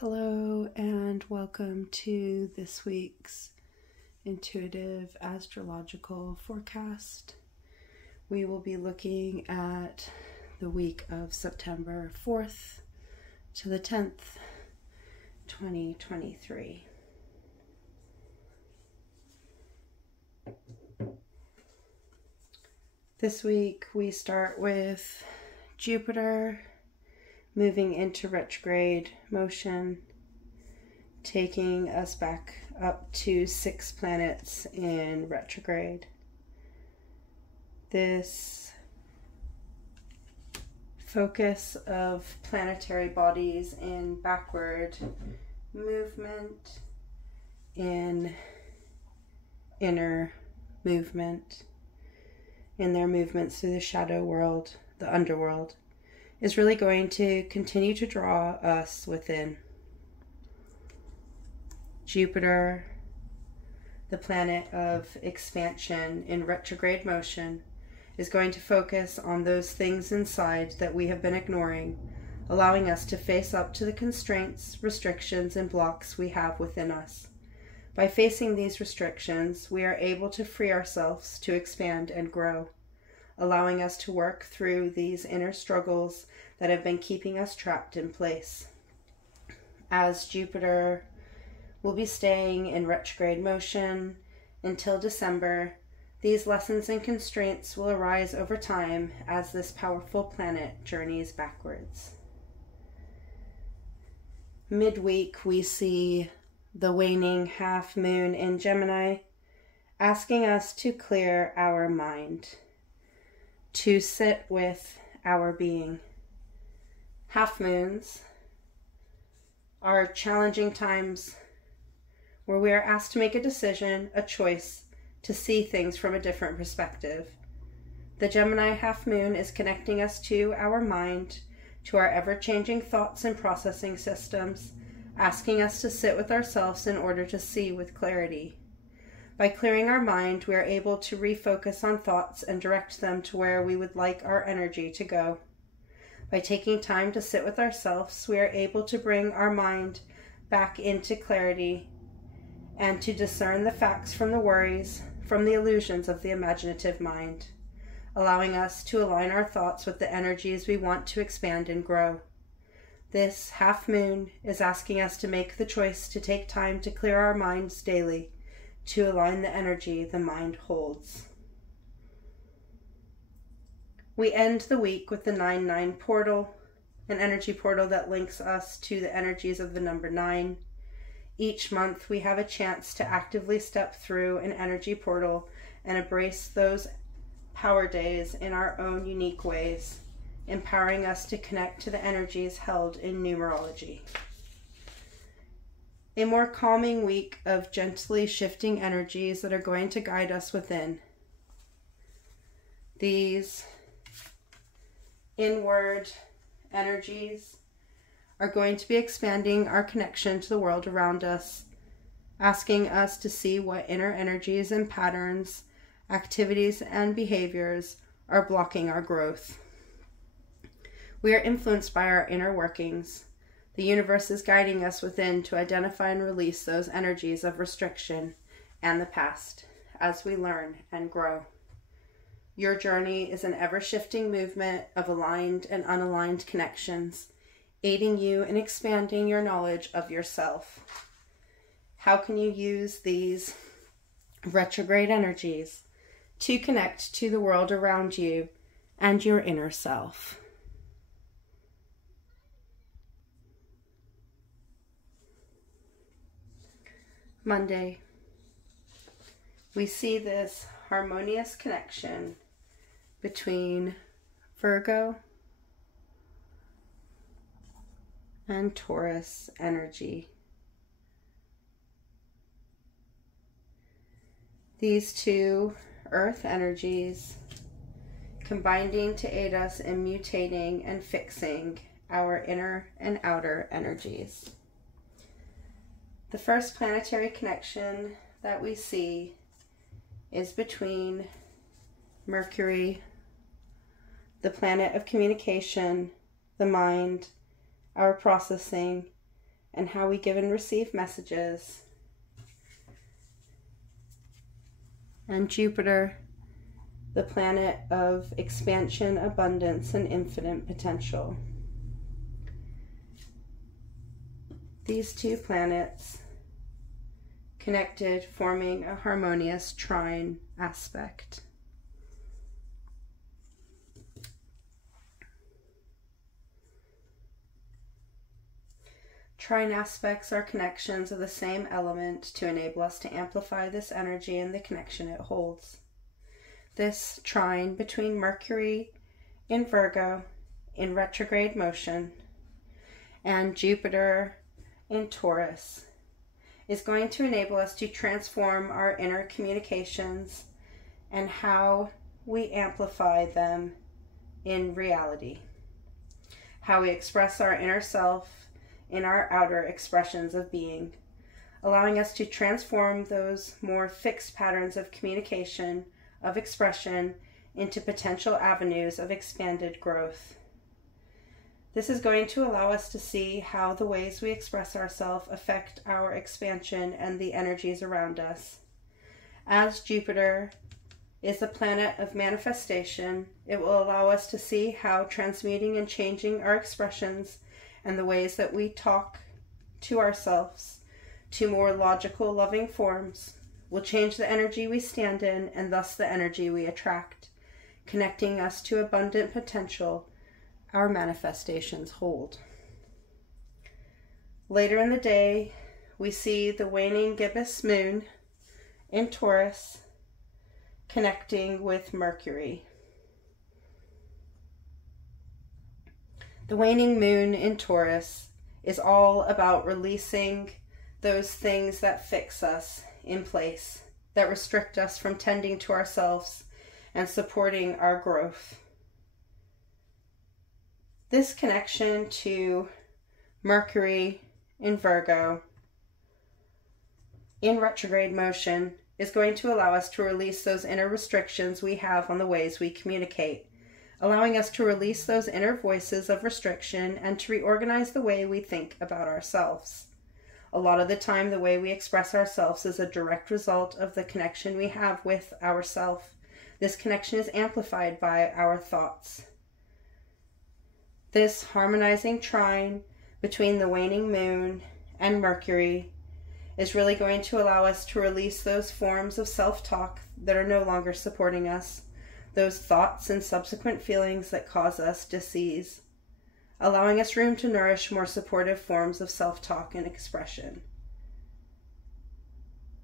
Hello and welcome to this week's intuitive astrological forecast. We will be looking at the week of September 4th to the 10th, 2023. This week we start with Jupiter moving into retrograde motion, taking us back up to 6 planets in retrograde. This focus of planetary bodies in backward movement, in inner movement, in their movements through the shadow world, the underworld, is really going to continue to draw us within. Jupiter, the planet of expansion in retrograde motion, is going to focus on those things inside that we have been ignoring, allowing us to face up to the constraints, restrictions, and blocks we have within us. By facing these restrictions, we are able to free ourselves to expand and grow, allowing us to work through these inner struggles that have been keeping us trapped in place. As Jupiter will be staying in retrograde motion until December, these lessons and constraints will arise over time as this powerful planet journeys backwards. Midweek, we see the waning half moon in Gemini, asking us to clear our mind, to sit with our being. Half moons are challenging times where we are asked to make a decision, a choice, to see things from a different perspective. The Gemini half moon is connecting us to our mind, to our ever-changing thoughts and processing systems, asking us to sit with ourselves in order to see with clarity. By clearing our mind, we are able to refocus on thoughts and direct them to where we would like our energy to go. By taking time to sit with ourselves, we are able to bring our mind back into clarity and to discern the facts from the worries, from the illusions of the imaginative mind, allowing us to align our thoughts with the energies we want to expand and grow. This half moon is asking us to make the choice to take time to clear our minds daily, to align the energy the mind holds. We end the week with the 9-9 portal, an energy portal that links us to the energies of the number 9. Each month we have a chance to actively step through an energy portal and embrace those power days in our own unique ways, empowering us to connect to the energies held in numerology. A more calming week of gently shifting energies that are going to guide us within. These inward energies are going to be expanding our connection to the world around us, asking us to see what inner energies and patterns, activities, and behaviors are blocking our growth. We are influenced by our inner workings. The universe is guiding us within to identify and release those energies of restriction and the past as we learn and grow. Your journey is an ever-shifting movement of aligned and unaligned connections, aiding you in expanding your knowledge of yourself. How can you use these retrograde energies to connect to the world around you and your inner self? Monday, we see this harmonious connection between Virgo and Taurus energy. These two earth energies combining to aid us in mutating and fixing our inner and outer energies. The first planetary connection that we see is between Mercury, the planet of communication, the mind, our processing, and how we give and receive messages. And Jupiter, the planet of expansion, abundance, and infinite potential. These two planets connected, forming a harmonious trine aspect. Trine aspects are connections of the same element to enable us to amplify this energy and the connection it holds. This trine between Mercury in Virgo in retrograde motion and Jupiter in Taurus is going to enable us to transform our inner communications and how we amplify them in reality. How we express our inner self in our outer expressions of being, allowing us to transform those more fixed patterns of communication, of expression, into potential avenues of expanded growth. This is going to allow us to see how the ways we express ourselves affect our expansion and the energies around us. As Jupiter is the planet of manifestation, it will allow us to see how transmuting and changing our expressions and the ways that we talk to ourselves to more logical, loving forms will change the energy we stand in and thus the energy we attract, connecting us to abundant potential our manifestations hold. Later in the day, we see the waning gibbous moon in Taurus connecting with Mercury. The waning moon in Taurus is all about releasing those things that fix us in place, that restrict us from tending to ourselves and supporting our growth. This connection to Mercury in Virgo in retrograde motion is going to allow us to release those inner restrictions we have on the ways we communicate, allowing us to release those inner voices of restriction and to reorganize the way we think about ourselves. A lot of the time, the way we express ourselves is a direct result of the connection we have with ourself. This connection is amplified by our thoughts. This harmonizing trine between the waning moon and Mercury is really going to allow us to release those forms of self-talk that are no longer supporting us, those thoughts and subsequent feelings that cause us disease, allowing us room to nourish more supportive forms of self-talk and expression.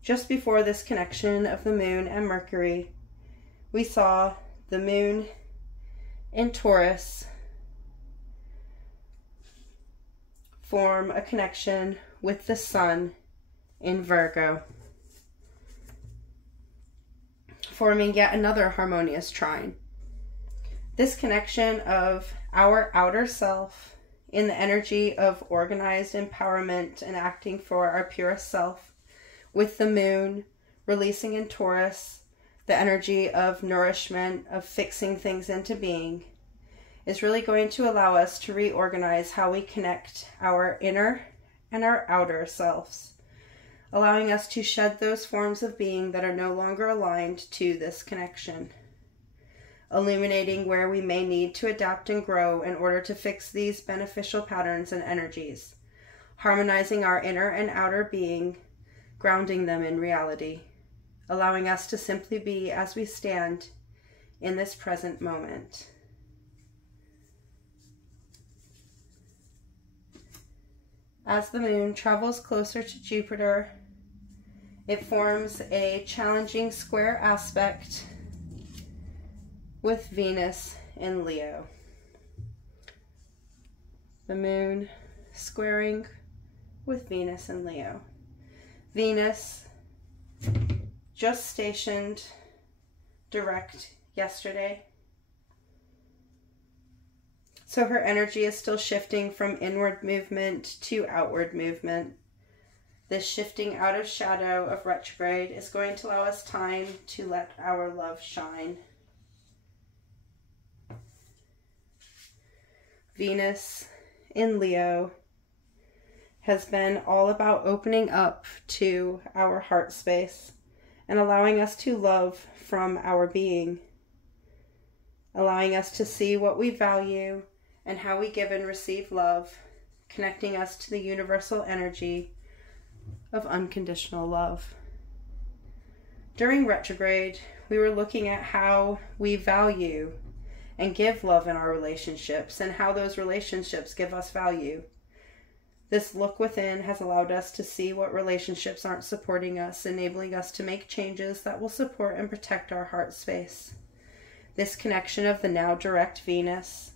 Just before this connection of the moon and Mercury, we saw the moon in Taurus form a connection with the sun in Virgo, forming yet another harmonious trine. This connection of our outer self in the energy of organized empowerment and acting for our purest self, with the moon releasing in Taurus the energy of nourishment, of fixing things into being, is really going to allow us to reorganize how we connect our inner and our outer selves, allowing us to shed those forms of being that are no longer aligned to this connection, illuminating where we may need to adapt and grow in order to fix these beneficial patterns and energies, harmonizing our inner and outer being, grounding them in reality, allowing us to simply be as we stand in this present moment. As the moon travels closer to Jupiter, it forms a challenging square aspect with Venus in Leo. The moon squaring with Venus in Leo. Venus just stationed direct yesterday. So her energy is still shifting from inward movement to outward movement. This shifting out of shadow of retrograde is going to allow us time to let our love shine. Venus in Leo has been all about opening up to our heart space and allowing us to love from our being, allowing us to see what we value and how we give and receive love, connecting us to the universal energy of unconditional love. During retrograde, we were looking at how we value and give love in our relationships and how those relationships give us value. This look within has allowed us to see what relationships aren't supporting us, enabling us to make changes that will support and protect our heart space. This connection of the now direct Venus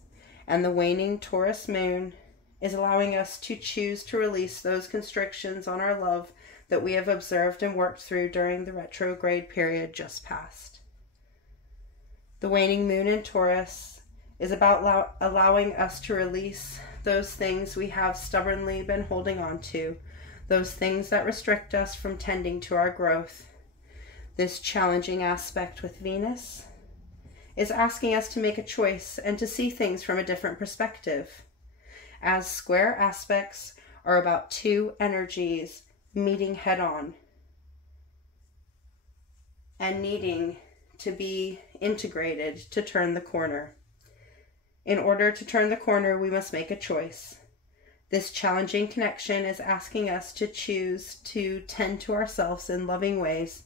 and the waning Taurus moon is allowing us to choose to release those constrictions on our love that we have observed and worked through during the retrograde period just past. The waning moon in Taurus is about allowing us to release those things we have stubbornly been holding on to, those things that restrict us from tending to our growth. This challenging aspect with Venus is asking us to make a choice and to see things from a different perspective, as square aspects are about two energies meeting head-on and needing to be integrated to turn the corner. In order to turn the corner, we must make a choice. This challenging connection is asking us to choose to tend to ourselves in loving ways,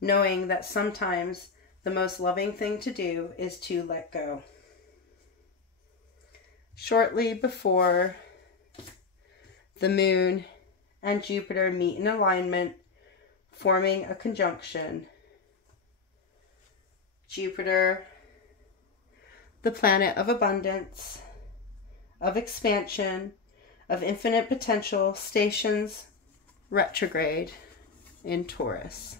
knowing that sometimes the most loving thing to do is to let go. Shortly before the moon and Jupiter meet in alignment, forming a conjunction, Jupiter, the planet of abundance, of expansion, of infinite potential, stations retrograde in Taurus.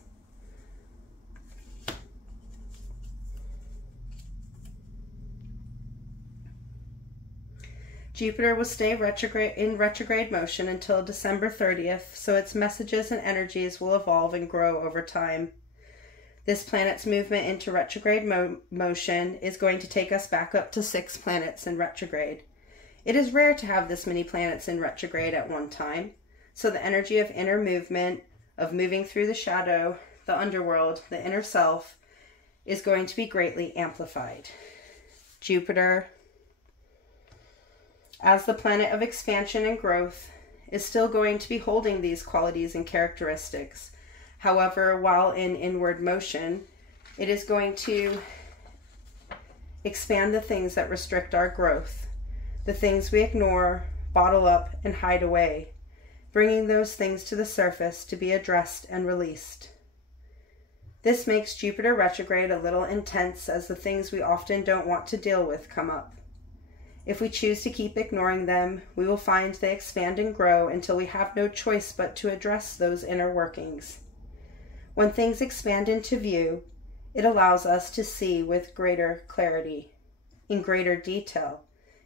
Jupiter will stay in retrograde motion until December 30th, so its messages and energies will evolve and grow over time. This planet's movement into retrograde motion is going to take us back up to 6 planets in retrograde. It is rare to have this many planets in retrograde at one time, so the energy of inner movement, of moving through the shadow, the underworld, the inner self, is going to be greatly amplified. Jupiter, as the planet of expansion and growth, is still going to be holding these qualities and characteristics. However, while in inward motion, it is going to expand the things that restrict our growth, the things we ignore, bottle up, and hide away, bringing those things to the surface to be addressed and released. This makes Jupiter retrograde a little intense, as the things we often don't want to deal with come up. If we choose to keep ignoring them, we will find they expand and grow until we have no choice but to address those inner workings. When things expand into view, it allows us to see with greater clarity, in greater detail,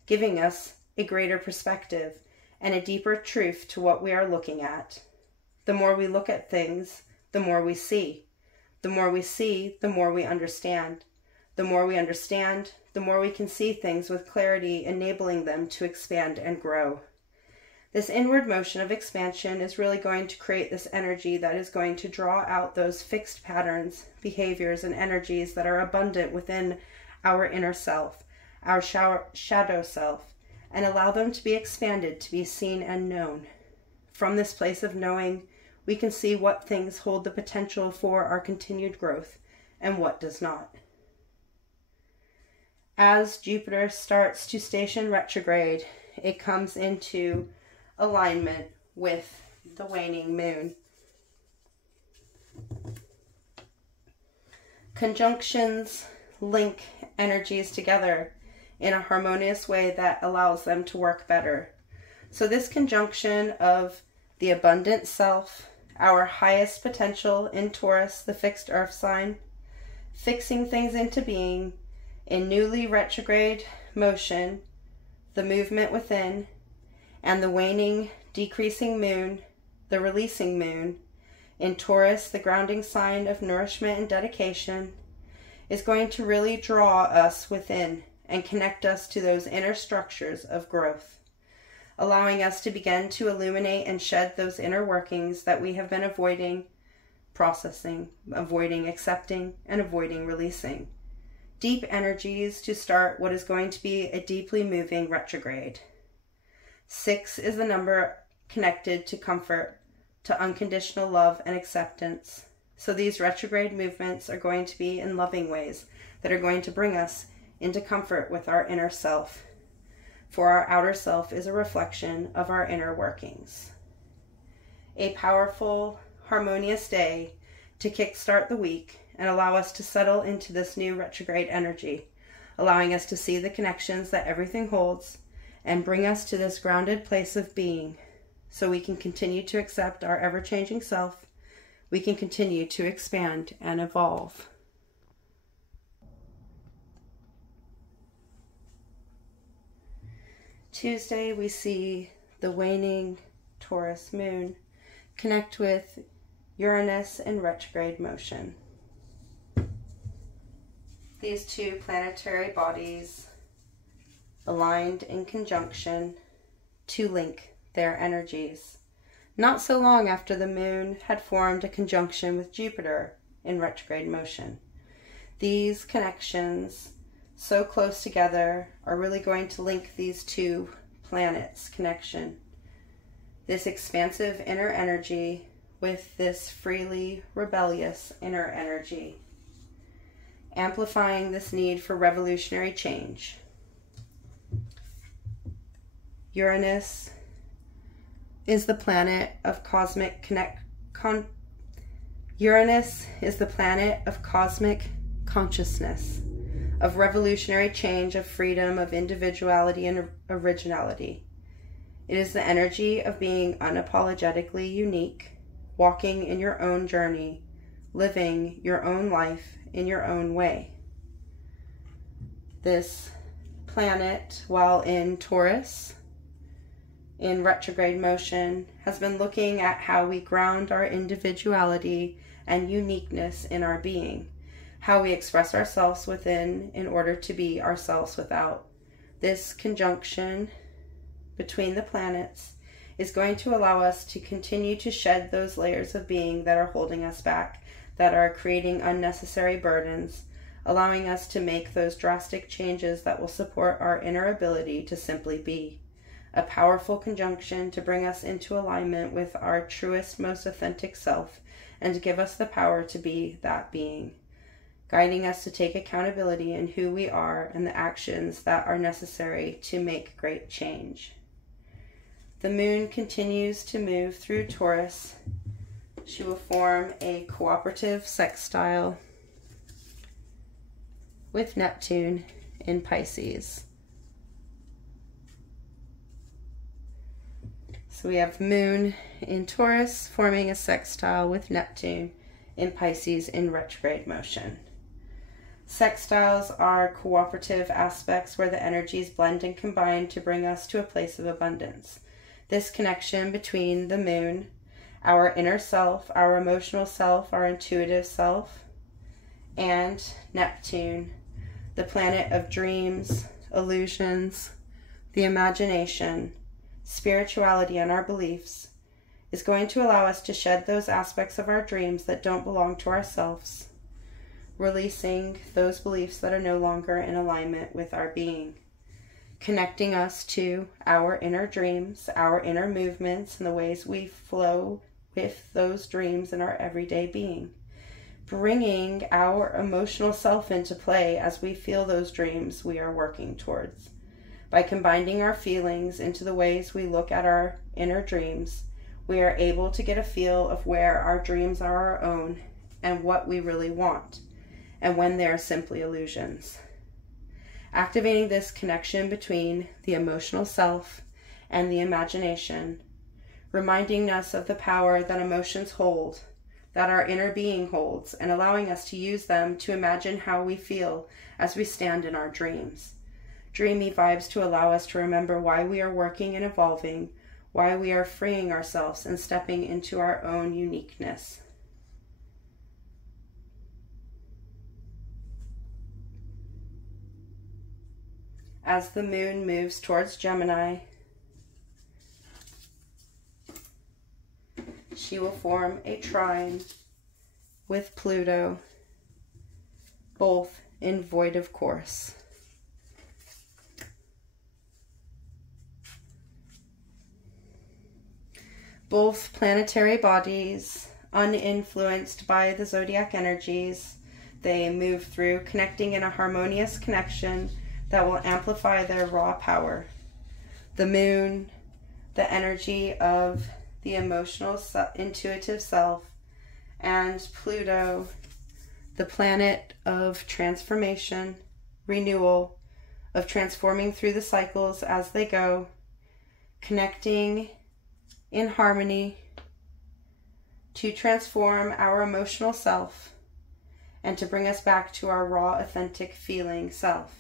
giving us a greater perspective and a deeper truth to what we are looking at. The more we look at things, the more we see. The more we see, the more we understand. The more we understand, the more we can see things with clarity, enabling them to expand and grow. This inward motion of expansion is really going to create this energy that is going to draw out those fixed patterns, behaviors, and energies that are abundant within our inner self, our shadow self, and allow them to be expanded, to be seen and known. From this place of knowing, we can see what things hold the potential for our continued growth and what does not. As Jupiter starts to station retrograde, it comes into alignment with the waning moon. Conjunctions link energies together in a harmonious way that allows them to work better. So this conjunction of the abundant self, our highest potential in Taurus, the fixed earth sign, fixing things into being in newly retrograde motion, the movement within, and the waning, decreasing moon, the releasing moon, in Taurus, the grounding sign of nourishment and dedication, is going to really draw us within and connect us to those inner structures of growth, allowing us to begin to illuminate and shed those inner workings that we have been avoiding processing, avoiding accepting, and avoiding releasing. Deep energies to start what is going to be a deeply moving retrograde. 6 is the number connected to comfort, to unconditional love and acceptance. So these retrograde movements are going to be in loving ways that are going to bring us into comfort with our inner self. For our outer self is a reflection of our inner workings. A powerful, harmonious day to kickstart the week and allow us to settle into this new retrograde energy, allowing us to see the connections that everything holds and bring us to this grounded place of being so we can continue to accept our ever-changing self. We can continue to expand and evolve. Tuesday, we see the waning Taurus moon connect with Uranus in retrograde motion. These two planetary bodies aligned in conjunction to link their energies. Not so long after the moon had formed a conjunction with Jupiter in retrograde motion. These connections, so close together, are really going to link these two planets' connection. This expansive inner energy with this freely rebellious inner energy, amplifying this need for revolutionary change. Uranus is the planet of Uranus is the planet of cosmic consciousness, of revolutionary change, of freedom, of individuality and originality. It is the energy of being unapologetically unique, walking in your own journey, living your own life in your own way. This planet, while in Taurus, in retrograde motion, has been looking at how we ground our individuality and uniqueness in our being, how we express ourselves within in order to be ourselves without. This conjunction between the planets is going to allow us to continue to shed those layers of being that are holding us back, that are creating unnecessary burdens, allowing us to make those drastic changes that will support our inner ability to simply be. A powerful conjunction to bring us into alignment with our truest, most authentic self and to give us the power to be that being, guiding us to take accountability in who we are and the actions that are necessary to make great change. The moon continues to move through Taurus. She will form a cooperative sextile with Neptune in Pisces. So we have Moon in Taurus forming a sextile with Neptune in Pisces in retrograde motion. Sextiles are cooperative aspects where the energies blend and combine to bring us to a place of abundance. This connection between the moon, our inner self, our emotional self, our intuitive self, and Neptune, the planet of dreams, illusions, the imagination, spirituality, and our beliefs, is going to allow us to shed those aspects of our dreams that don't belong to ourselves, releasing those beliefs that are no longer in alignment with our being, connecting us to our inner dreams, our inner movements, and the ways we flow with those dreams in our everyday being, bringing our emotional self into play as we feel those dreams we are working towards. By combining our feelings into the ways we look at our inner dreams, we are able to get a feel of where our dreams are our own and what we really want, and when they are simply illusions. Activating this connection between the emotional self and the imagination, reminding us of the power that emotions hold, that our inner being holds, and allowing us to use them to imagine how we feel as we stand in our dreams. Dreamy vibes to allow us to remember why we are working and evolving, why we are freeing ourselves and stepping into our own uniqueness. As the moon moves towards Gemini, she will form a trine with Pluto, both in void of course. Both planetary bodies, uninfluenced by the zodiac energies, they move through, connecting in a harmonious connection that will amplify their raw power. The moon, the energy of the emotional, intuitive self, and Pluto, the planet of transformation, renewal, of transforming through the cycles as they go, connecting in harmony to transform our emotional self and to bring us back to our raw, authentic feeling self,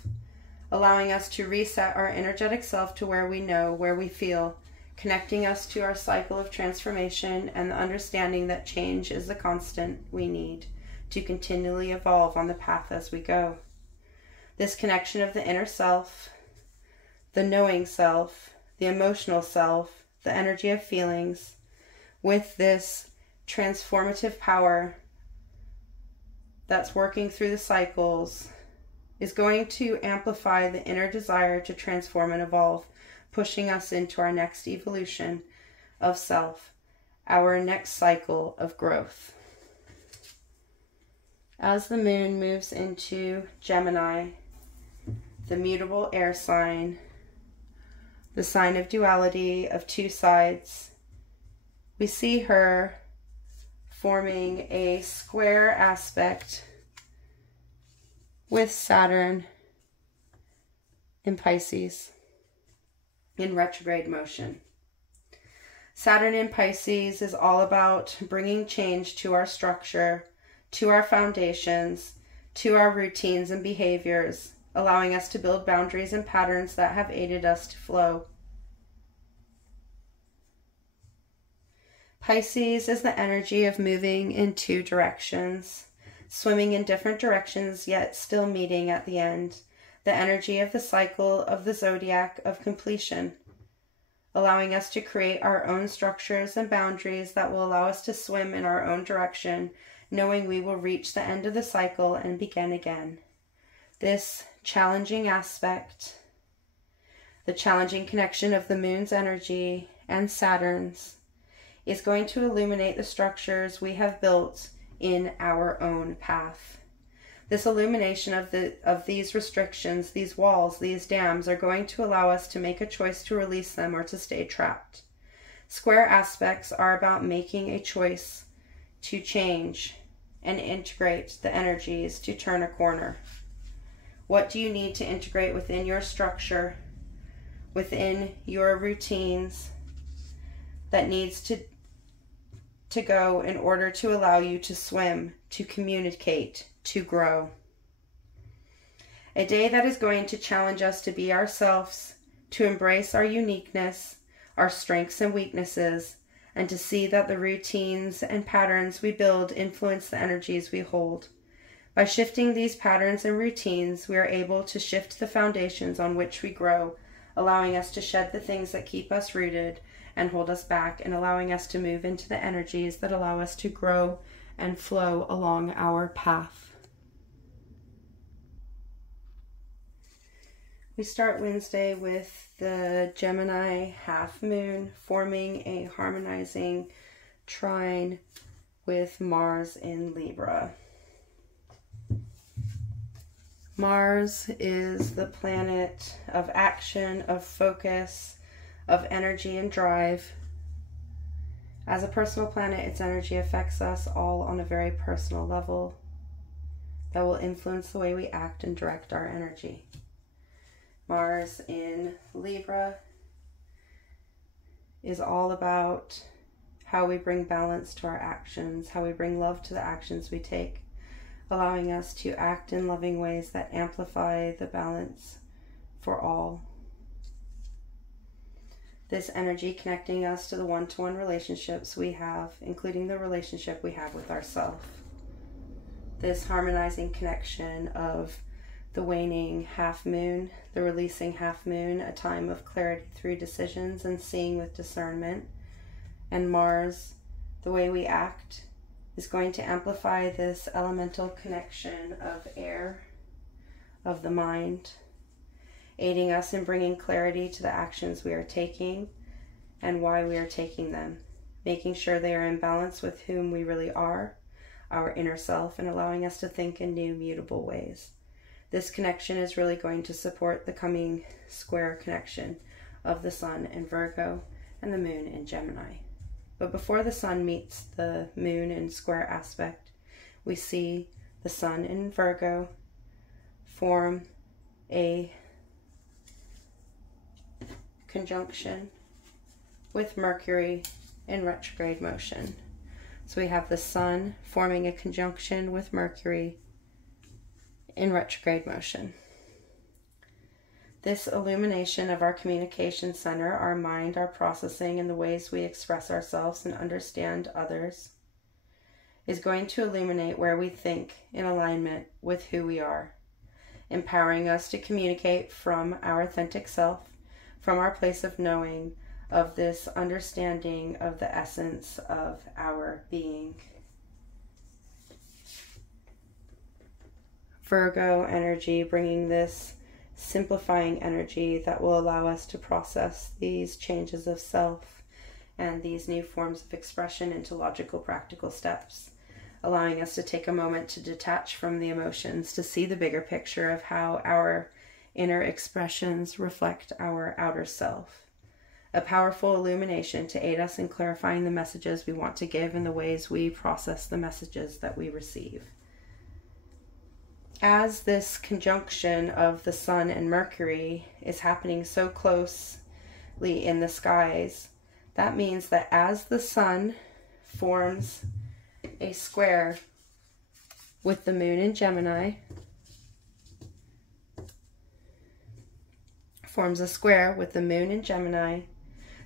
allowing us to reset our energetic self to where we know, where we feel, connecting us to our cycle of transformation and the understanding that change is the constant we need to continually evolve on the path as we go. This connection of the inner self, the knowing self, the emotional self, the energy of feelings, with this transformative power that's working through the cycles, is going to amplify the inner desire to transform and evolve, pushing us into our next evolution of self, our next cycle of growth. As the moon moves into Gemini, the mutable air sign, the sign of duality of two sides, we see her forming a square aspect with Saturn in Pisces in retrograde motion. Saturn in Pisces is all about bringing change to our structure, to our foundations, to our routines and behaviors, allowing us to build boundaries and patterns that have aided us to flow. Pisces is the energy of moving in two directions, swimming in different directions, yet still meeting at the end. The energy of the cycle of the zodiac of completion, allowing us to create our own structures and boundaries that will allow us to swim in our own direction, knowing we will reach the end of the cycle and begin again. This challenging aspect, the challenging connection of the moon's energy and Saturn's, is going to illuminate the structures we have built in our own path. This illumination of these restrictions, these walls, these dams, are going to allow us to make a choice to release them or to stay trapped. Square aspects are about making a choice to change and integrate the energies to turn a corner. What do you need to integrate within your structure, within your routines, that needs to go in order to allow you to swim, to communicate, to grow? A day that is going to challenge us to be ourselves, to embrace our uniqueness, our strengths and weaknesses, and to see that the routines and patterns we build influence the energies we hold. By shifting these patterns and routines, we are able to shift the foundations on which we grow, allowing us to shed the things that keep us rooted and hold us back, and allowing us to move into the energies that allow us to grow and flow along our path. We start Wednesday with the Gemini half moon forming a harmonizing trine with Mars in Libra. Mars is the planet of action, of focus, of energy and drive. As a personal planet, its energy affects us all on a very personal level that will influence the way we act and direct our energy. Mars in Libra is all about how we bring balance to our actions, how we bring love to the actions we take, allowing us to act in loving ways that amplify the balance for all. This energy connecting us to the one-to-one relationships we have, including the relationship we have with ourselves. This harmonizing connection of the waning half moon, the releasing half moon, a time of clarity through decisions and seeing with discernment, and Mars, the way we act, is going to amplify this elemental connection of air, of the mind, aiding us in bringing clarity to the actions we are taking and why we are taking them, making sure they are in balance with whom we really are, our inner self, and allowing us to think in new, mutable ways. This connection is really going to support the coming square connection of the Sun in Virgo and the Moon in Gemini. But before the Sun meets the Moon in square aspect, we see the Sun in Virgo form a conjunction with Mercury in retrograde motion. So we have the Sun forming a conjunction with Mercury in retrograde motion. This illumination of our communication center, our mind, our processing, and the ways we express ourselves and understand others, is going to illuminate where we think in alignment with who we are, empowering us to communicate from our authentic self, from our place of knowing, of this understanding of the essence of our being. Virgo energy, bringing this simplifying energy that will allow us to process these changes of self and these new forms of expression into logical, practical steps, allowing us to take a moment to detach from the emotions, to see the bigger picture of how our inner expressions reflect our outer self. A powerful illumination to aid us in clarifying the messages we want to give and the ways we process the messages that we receive. As this conjunction of the Sun and Mercury is happening so closely in the skies, that means that as the Sun forms a square with the Moon in Gemini,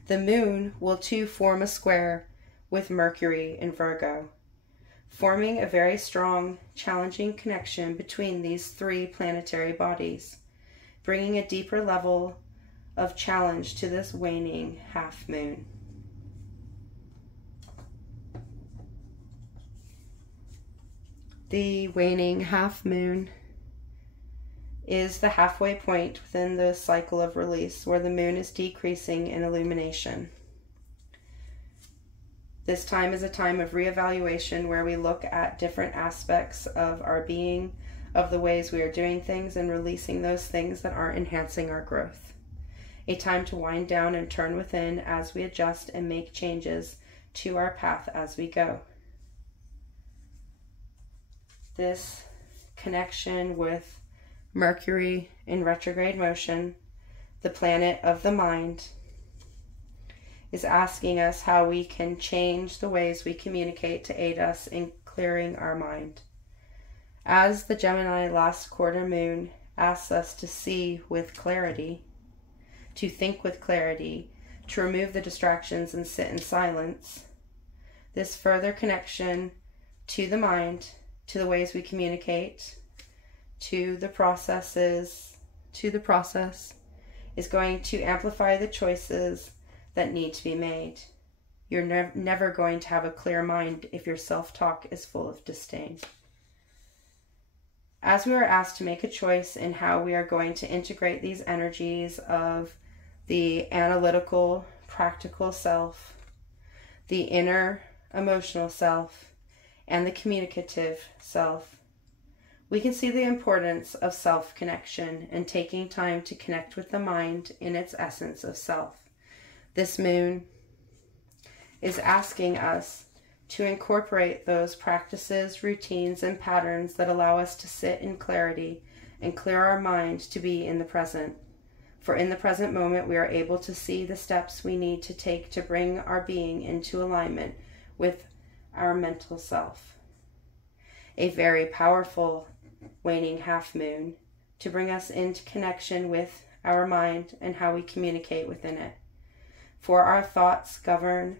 the Moon will too form a square with Mercury in Virgo, forming a very strong, challenging connection between these three planetary bodies, bringing a deeper level of challenge to this waning half moon. The waning half moon is the halfway point within the cycle of release, where the moon is decreasing in illumination. This time is a time of reevaluation where we look at different aspects of our being, of the ways we are doing things, and releasing those things that aren't enhancing our growth. A time to wind down and turn within as we adjust and make changes to our path as we go. This connection with Mercury in retrograde motion, the planet of the mind, is asking us how we can change the ways we communicate to aid us in clearing our mind. As the Gemini last quarter moon asks us to see with clarity, to think with clarity, to remove the distractions and sit in silence, this further connection to the mind, to the ways we communicate, to the process, is going to amplify the choices that need to be made. You're never going to have a clear mind if your self-talk is full of disdain. As we are asked to make a choice in how we are going to integrate these energies of the analytical, practical self, the inner emotional self, and the communicative self, we can see the importance of self-connection and taking time to connect with the mind in its essence of self. This moon is asking us to incorporate those practices, routines, and patterns that allow us to sit in clarity and clear our mind to be in the present. For in the present moment, we are able to see the steps we need to take to bring our being into alignment with our mental self. A very powerful waning half moon to bring us into connection with our mind and how we communicate within it. For our thoughts govern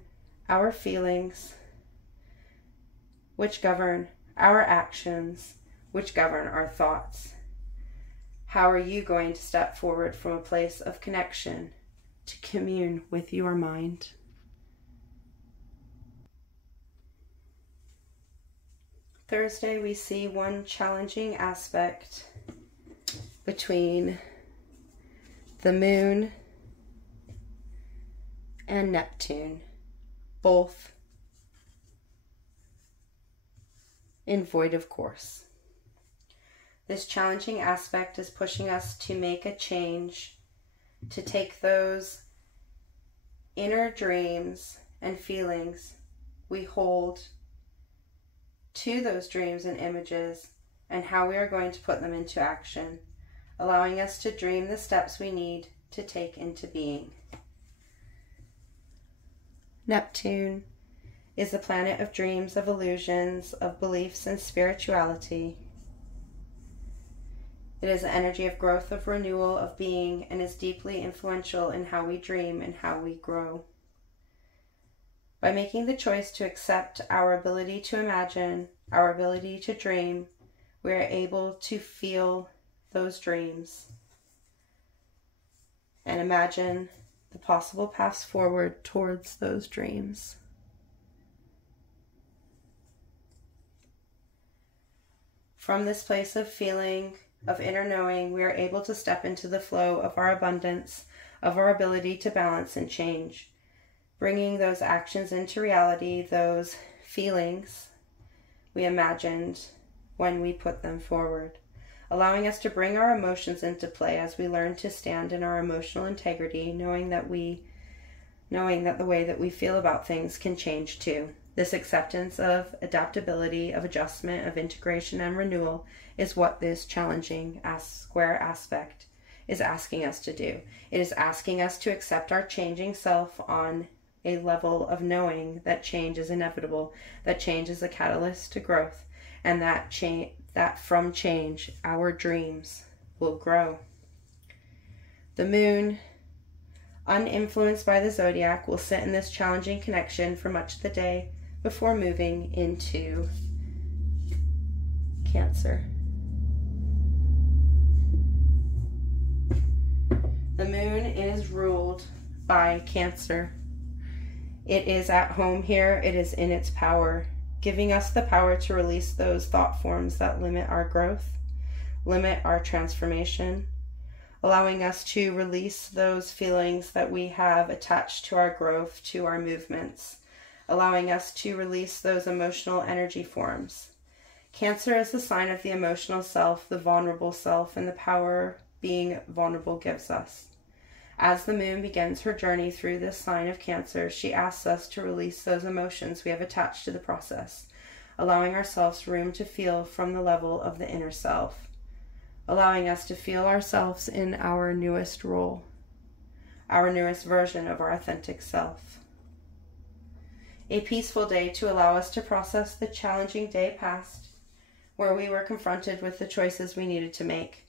our feelings, which govern our actions, which govern our thoughts. How are you going to step forward from a place of connection to commune with your mind? Thursday, we see one challenging aspect between the moon and Neptune, both in void of course. This challenging aspect is pushing us to make a change, to take those inner dreams and feelings we hold to those dreams and images and how we are going to put them into action, allowing us to dream the steps we need to take into being. Neptune is the planet of dreams, of illusions, of beliefs and spirituality. It is the energy of growth, of renewal, of being, and is deeply influential in how we dream and how we grow. By making the choice to accept our ability to imagine, our ability to dream, we are able to feel those dreams and imagine the possible paths forward towards those dreams. From this place of feeling, of inner knowing, we are able to step into the flow of our abundance, of our ability to balance and change, bringing those actions into reality, those feelings we imagined when we put them forward, allowing us to bring our emotions into play as we learn to stand in our emotional integrity, knowing that the way that we feel about things can change too. This acceptance of adaptability, of adjustment, of integration and renewal is what this challenging square aspect is asking us to do. It is asking us to accept our changing self on a level of knowing that change is inevitable, that change is a catalyst to growth, and that from change our dreams will grow. The moon, uninfluenced by the zodiac, will sit in this challenging connection for much of the day before moving into Cancer. The moon is ruled by Cancer. It is at home here. It is in its power, giving us the power to release those thought forms that limit our growth, limit our transformation, allowing us to release those feelings that we have attached to our growth, to our movements, allowing us to release those emotional energy forms. Cancer is the sign of the emotional self, the vulnerable self, and the power being vulnerable gives us. As the moon begins her journey through this sign of Cancer, she asks us to release those emotions we have attached to the process, allowing ourselves room to feel from the level of the inner self, allowing us to feel ourselves in our newest role, our newest version of our authentic self. A peaceful day to allow us to process the challenging day past, where we were confronted with the choices we needed to make.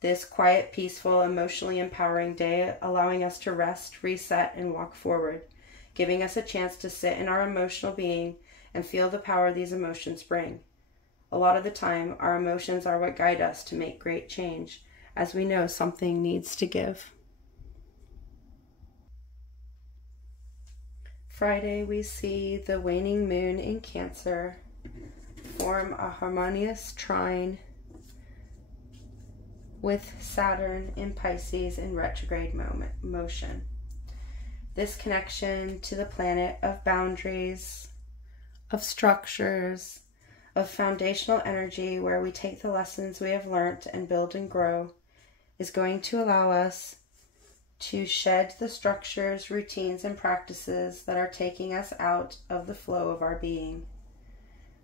This quiet, peaceful, emotionally empowering day, allowing us to rest, reset, and walk forward, giving us a chance to sit in our emotional being and feel the power these emotions bring. A lot of the time, our emotions are what guide us to make great change, as we know something needs to give. Friday, we see the waning moon in Cancer form a harmonious trine with Saturn in Pisces in retrograde motion. This connection to the planet of boundaries, of structures, of foundational energy where we take the lessons we have learned and build and grow is going to allow us to shed the structures, routines, and practices that are taking us out of the flow of our being.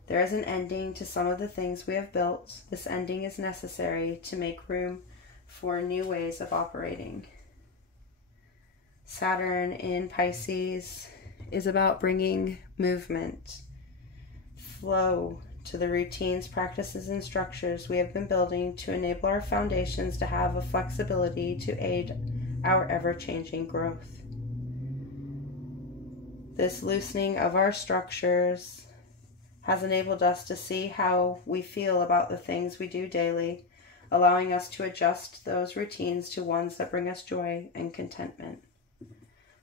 There is an ending to some of the things we have built. This ending is necessary to make room for new ways of operating. Saturn in Pisces is about bringing movement, flow to the routines, practices, and structures we have been building to enable our foundations to have a flexibility to aid our ever-changing growth. This loosening of our structures has enabled us to see how we feel about the things we do daily, allowing us to adjust those routines to ones that bring us joy and contentment.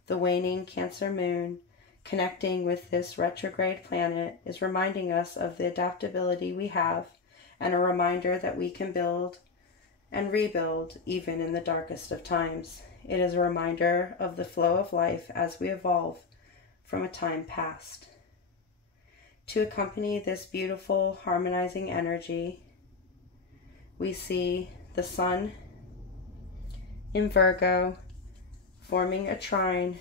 The waning Cancer moon connecting with this retrograde planet is reminding us of the adaptability we have, and a reminder that we can build and rebuild even in the darkest of times. It is a reminder of the flow of life as we evolve from a time past. To accompany this beautiful harmonizing energy, we see the Sun in Virgo forming a trine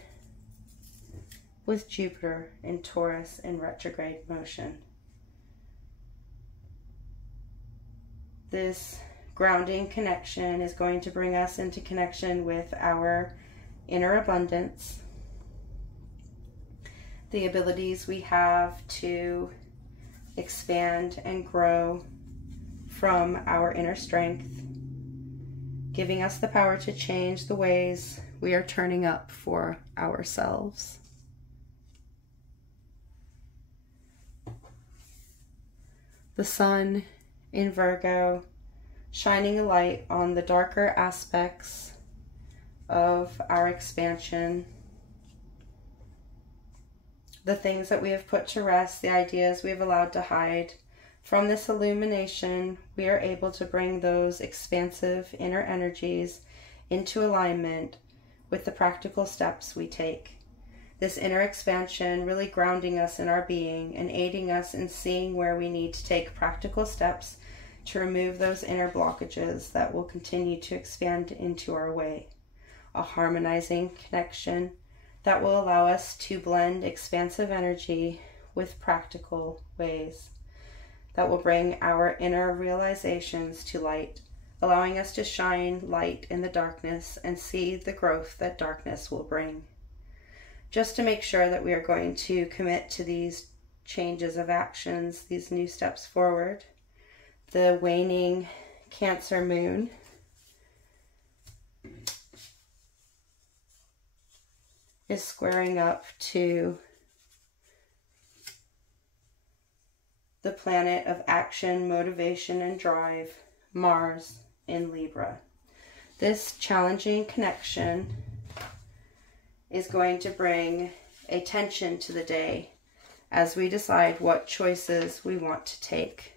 with Jupiter in Taurus in retrograde motion. This grounding connection is going to bring us into connection with our inner abundance, the abilities we have to expand and grow from our inner strength, giving us the power to change the ways we are turning up for ourselves. The Sun in Virgo, shining a light on the darker aspects of our expansion, the things that we have put to rest, the ideas we have allowed to hide. From this illumination, we are able to bring those expansive inner energies into alignment with the practical steps we take. This inner expansion really grounding us in our being and aiding us in seeing where we need to take practical steps to remove those inner blockages that will continue to expand into our way. A harmonizing connection that will allow us to blend expansive energy with practical ways that will bring our inner realizations to light, allowing us to shine light in the darkness and see the growth that darkness will bring. Just to make sure that we are going to commit to these changes of actions, these new steps forward, the waning Cancer moon is squaring up to the planet of action, motivation, and drive, Mars in Libra. This challenging connection is going to bring a tension to the day as we decide what choices we want to take.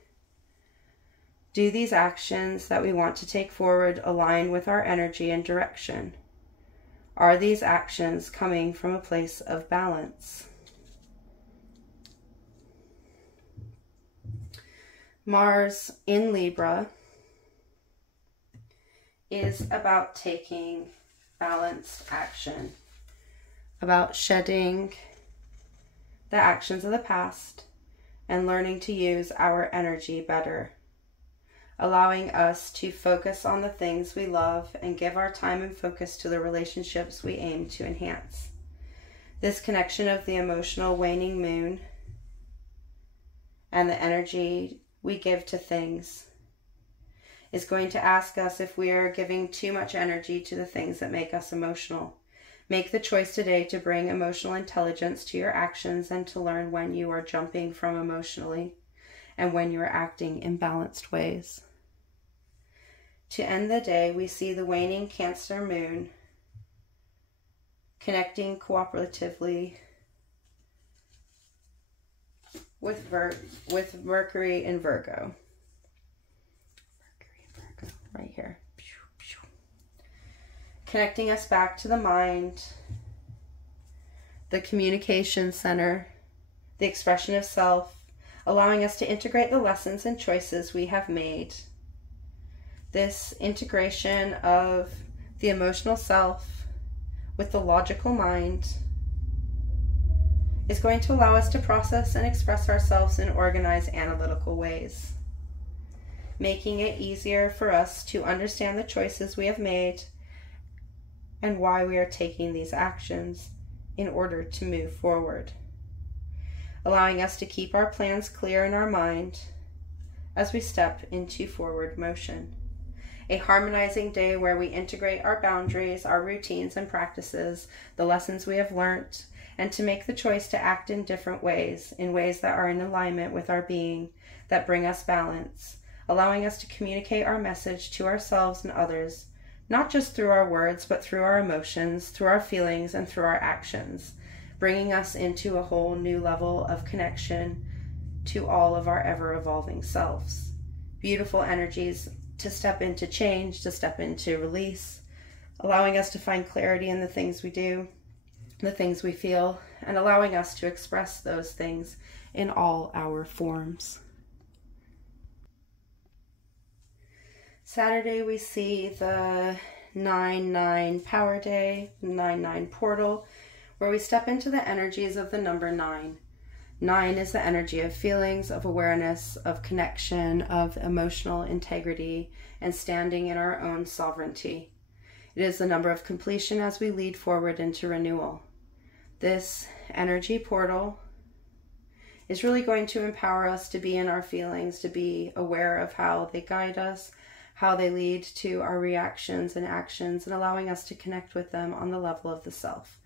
Do these actions that we want to take forward align with our energy and direction? Are these actions coming from a place of balance? Mars in Libra is about taking balanced action, about shedding the actions of the past and learning to use our energy better, allowing us to focus on the things we love and give our time and focus to the relationships we aim to enhance. This connection of the emotional waning moon and the energy we give to things is going to ask us if we are giving too much energy to the things that make us emotional. Make the choice today to bring emotional intelligence to your actions and to learn when you are jumping from emotionally and when you are acting in balanced ways. To end the day, we see the waning Cancer moon connecting cooperatively with Mercury in Virgo. Right here. Connecting us back to the mind, the communication center, the expression of self, allowing us to integrate the lessons and choices we have made. This integration of the emotional self with the logical mind is going to allow us to process and express ourselves in organized, analytical ways, making it easier for us to understand the choices we have made and why we are taking these actions in order to move forward, allowing us to keep our plans clear in our mind as we step into forward motion. A harmonizing day where we integrate our boundaries, our routines and practices, the lessons we have learned, and to make the choice to act in different ways, in ways that are in alignment with our being, that bring us balance, allowing us to communicate our message to ourselves and others, not just through our words, but through our emotions, through our feelings, and through our actions, bringing us into a whole new level of connection to all of our ever-evolving selves. Beautiful energies to step into change, to step into release, allowing us to find clarity in the things we do, the things we feel, and allowing us to express those things in all our forms. Saturday, we see the 9-9 power day, 9-9 portal, where we step into the energies of the number 9. 9 is the energy of feelings, of awareness, of connection, of emotional integrity, and standing in our own sovereignty. It is the number of completion as we lead forward into renewal. This energy portal is really going to empower us to be in our feelings, to be aware of how they guide us, how they lead to our reactions and actions, and allowing us to connect with them on the level of the self.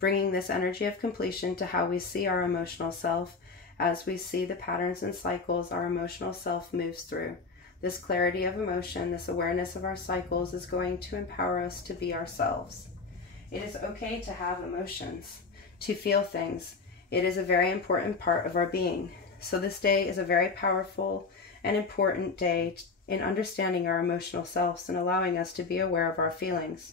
Bringing this energy of completion to how we see our emotional self. As we see the patterns and cycles our emotional self moves through. This clarity of emotion, this awareness of our cycles is going to empower us to be ourselves. It is okay to have emotions, to feel things. It is a very important part of our being. So this day is a very powerful and important day in understanding our emotional selves and allowing us to be aware of our feelings.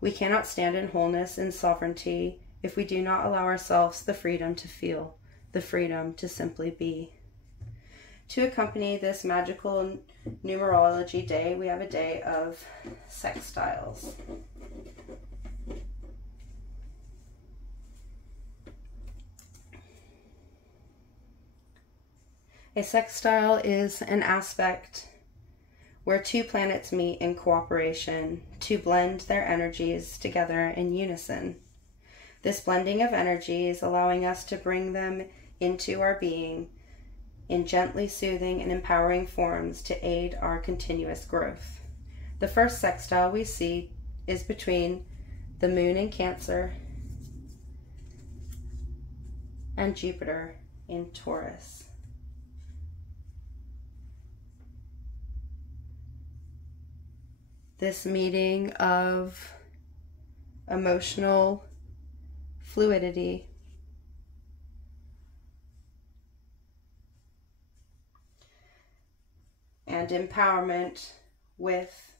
We cannot stand in wholeness and sovereignty if we do not allow ourselves the freedom to feel, the freedom to simply be. To accompany this magical numerology day, we have a day of sextiles. A sextile is an aspect where two planets meet in cooperation to blend their energies together in unison. This blending of energies allowing us to bring them into our being in gently soothing and empowering forms to aid our continuous growth. The first sextile we see is between the Moon in Cancer and Jupiter in Taurus. This meeting of emotional fluidity and empowerment with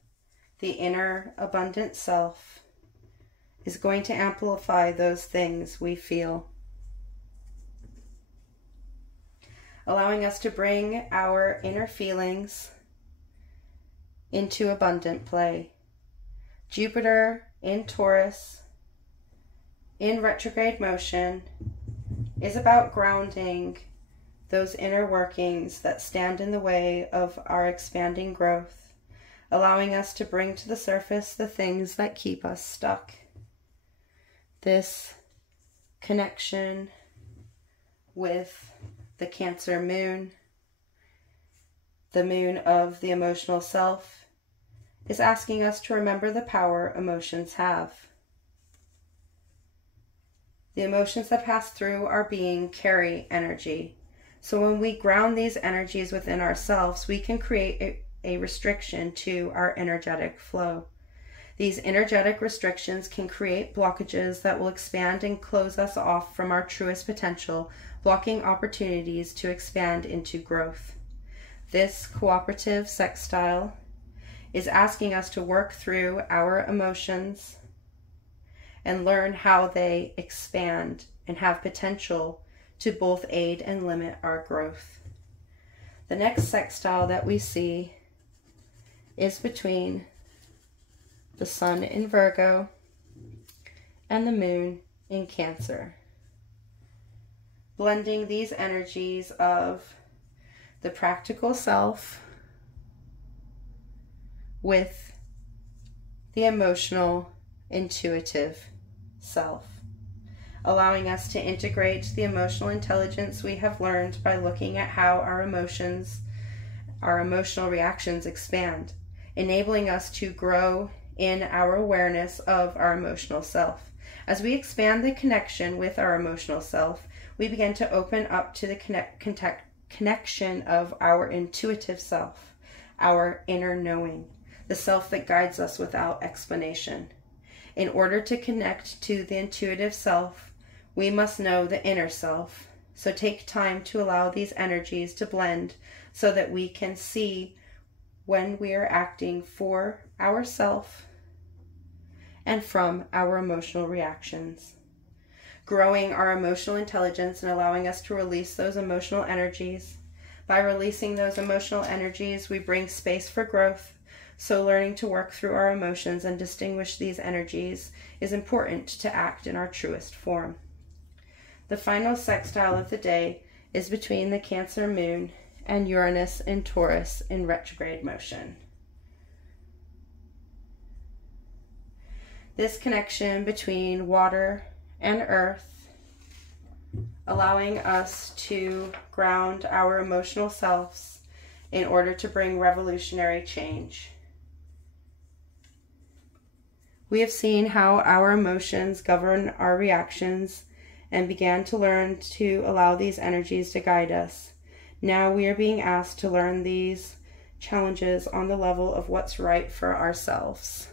the inner abundant self is going to amplify those things we feel, allowing us to bring our inner feelings into abundant play. Jupiter in Taurus in retrograde motion is about grounding those inner workings that stand in the way of our expanding growth, allowing us to bring to the surface the things that keep us stuck. This connection with the Cancer moon, the moon of the emotional self, is asking us to remember the power emotions have. The emotions that pass through our being carry energy. So when we ground these energies within ourselves, we can create a restriction to our energetic flow. These energetic restrictions can create blockages that will expand and close us off from our truest potential, blocking opportunities to expand into growth. This cooperative sextile is asking us to work through our emotions and learn how they expand and have potential to both aid and limit our growth. The next sextile that we see is between the Sun in Virgo and the Moon in Cancer, blending these energies of the practical self with the emotional, intuitive self, allowing us to integrate the emotional intelligence we have learned by looking at how our emotions, our emotional reactions expand, enabling us to grow in our awareness of our emotional self. As we expand the connection with our emotional self, we begin to open up to the connection of our intuitive self, our inner knowing, the self that guides us without explanation. In order to connect to the intuitive self, We must know the inner self. So take time to allow these energies to blend so that we can see when we are acting for ourselves and from our emotional reactions. Growing our emotional intelligence and allowing us to release those emotional energies. By releasing those emotional energies, we bring space for growth. So learning to work through our emotions and distinguish these energies is important to act in our truest form. The final sextile of the day is between the Cancer moon and Uranus in Taurus in retrograde motion. This connection between water and earth, allowing us to ground our emotional selves in order to bring revolutionary change. We have seen how our emotions govern our reactions and began to learn to allow these energies to guide us. Now we are being asked to learn these challenges on the level of what's right for ourselves.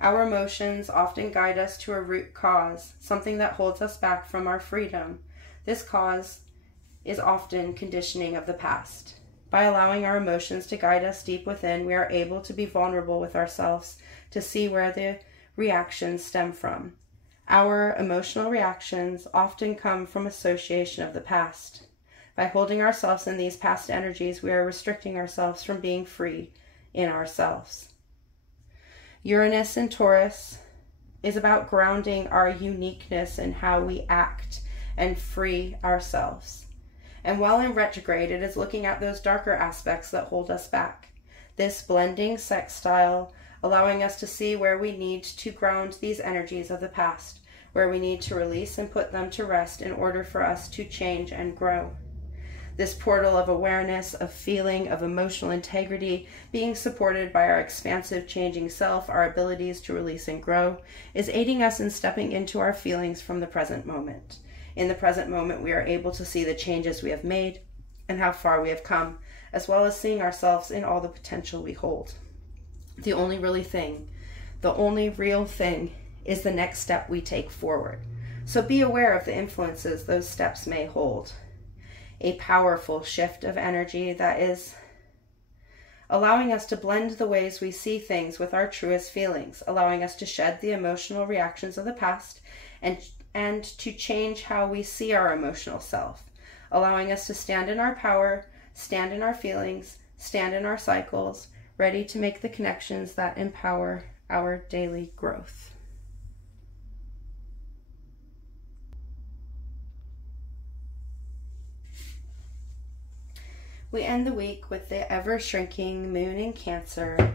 Our emotions often guide us to a root cause, something that holds us back from our freedom. This cause is often conditioning of the past. By allowing our emotions to guide us deep within, we are able to be vulnerable with ourselves to see where the reactions stem from. Our emotional reactions often come from association of the past. By holding ourselves in these past energies, we are restricting ourselves from being free in ourselves. Uranus in Taurus is about grounding our uniqueness in how we act and free ourselves. And while in retrograde, it is looking at those darker aspects that hold us back. This blending sextile allowing us to see where we need to ground these energies of the past, where we need to release and put them to rest in order for us to change and grow. This portal of awareness, of feeling, of emotional integrity, being supported by our expansive, changing self, our abilities to release and grow, is aiding us in stepping into our feelings from the present moment. In the present moment, we are able to see the changes we have made and how far we have come, as well as seeing ourselves in all the potential we hold. The only real thing is the next step we take forward. So be aware of the influences those steps may hold. A powerful shift of energy that is allowing us to blend the ways we see things with our truest feelings, allowing us to shed the emotional reactions of the past and to change how we see our emotional self, allowing us to stand in our power, stand in our feelings, stand in our cycles, ready to make the connections that empower our daily growth. We end the week with the ever-shrinking moon in Cancer,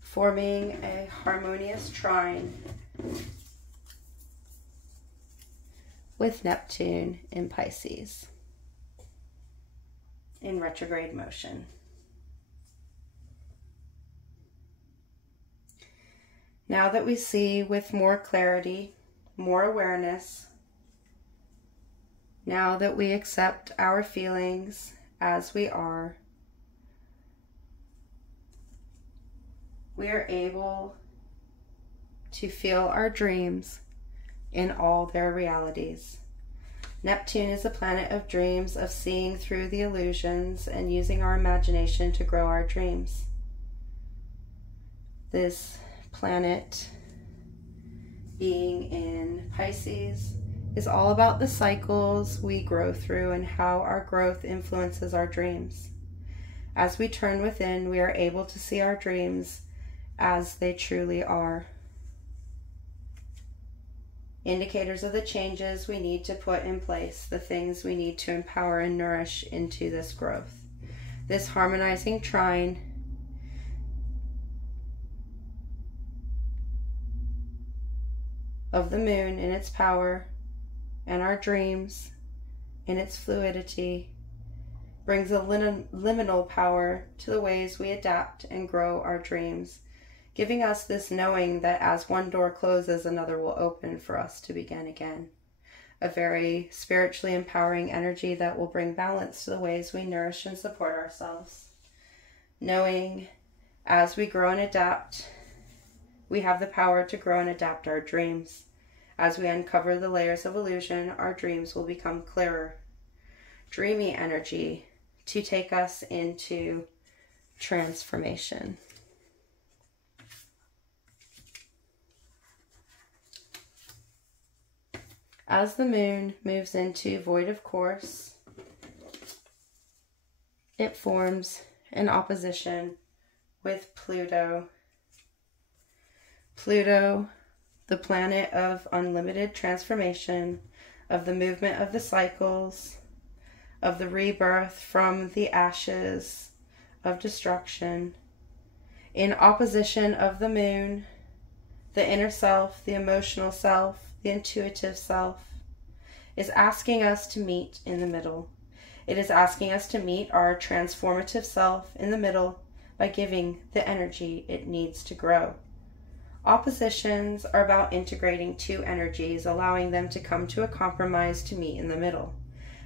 forming a harmonious trine with Neptune in Pisces in retrograde motion. Now that we see with more clarity, more awareness, now that we accept our feelings as we are, we are able to feel our dreams in all their realities. Neptune is a planet of dreams, of seeing through the illusions and using our imagination to grow our dreams. This planet being in Pisces is all about the cycles we grow through and how our growth influences our dreams. As we turn within, we are able to see our dreams as they truly are. Indicators of the changes we need to put in place, the things we need to empower and nourish into this growth. This harmonizing trine of the moon in its power and our dreams in its fluidity brings a liminal power to the ways we adapt and grow our dreams, giving us this knowing that as one door closes, another will open for us to begin again. A very spiritually empowering energy that will bring balance to the ways we nourish and support ourselves. Knowing as we grow and adapt We have the power to grow and adapt our dreams. As we uncover the layers of illusion, our dreams will become clearer. Dreamy energy to take us into transformation. As the moon moves into void of course, it forms an opposition with Pluto. Pluto, the planet of unlimited transformation, of the movement of the cycles, of the rebirth from the ashes of destruction, in opposition of the moon, the inner self, the emotional self, the intuitive self, is asking us to meet in the middle. It is asking us to meet our transformative self in the middle by giving the energy it needs to grow. Oppositions are about integrating two energies, allowing them to come to a compromise to meet in the middle.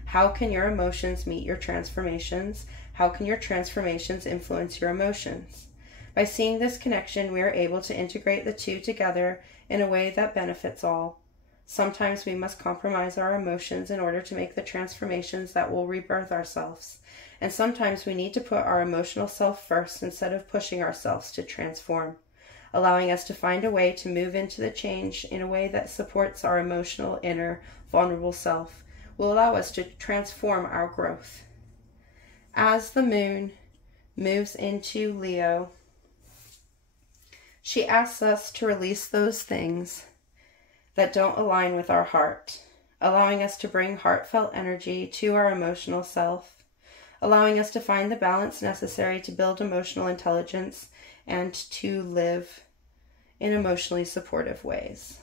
How can your emotions meet your transformations? How can your transformations influence your emotions? By seeing this connection, we are able to integrate the two together in a way that benefits all. Sometimes we must compromise our emotions in order to make the transformations that will rebirth ourselves. And sometimes we need to put our emotional self first instead of pushing ourselves to transform. Allowing us to find a way to move into the change in a way that supports our emotional, inner, vulnerable self will allow us to transform our growth. As the moon moves into Leo, she asks us to release those things that don't align with our heart, allowing us to bring heartfelt energy to our emotional self, allowing us to find the balance necessary to build emotional intelligence and to live in emotionally supportive ways.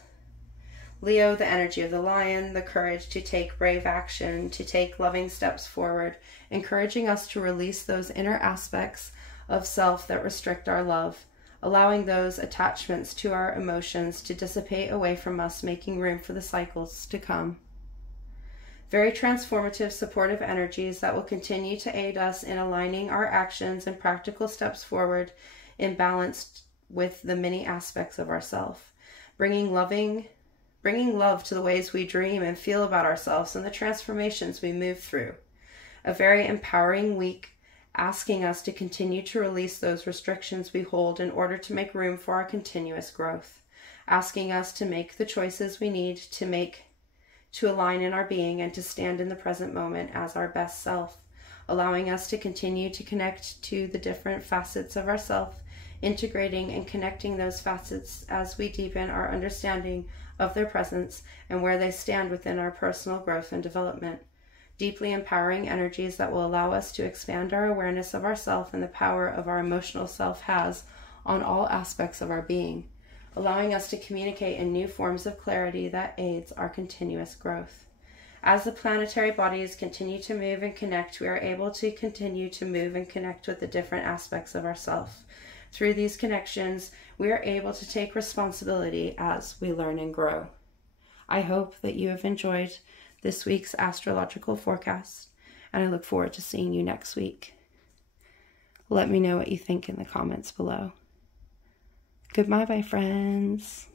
Leo, the energy of the lion, the courage to take brave action, to take loving steps forward, encouraging us to release those inner aspects of self that restrict our love, allowing those attachments to our emotions to dissipate away from us, making room for the cycles to come. Very transformative, supportive energies that will continue to aid us in aligning our actions and practical steps forward in balance with the many aspects of ourself, bringing love to the ways we dream and feel about ourselves and the transformations we move through. A very empowering week, asking us to continue to release those restrictions we hold in order to make room for our continuous growth, asking us to make the choices we need to make to align in our being and to stand in the present moment as our best self, allowing us to continue to connect to the different facets of ourself, integrating and connecting those facets as we deepen our understanding of their presence and where they stand within our personal growth and development. Deeply empowering energies that will allow us to expand our awareness of ourself and the power of our emotional self has on all aspects of our being, allowing us to communicate in new forms of clarity that aids our continuous growth. As the planetary bodies continue to move and connect, we are able to continue to move and connect with the different aspects of ourself. Through these connections, we are able to take responsibility as we learn and grow. I hope that you have enjoyed this week's astrological forecast, and I look forward to seeing you next week. Let me know what you think in the comments below. Goodbye, my friends.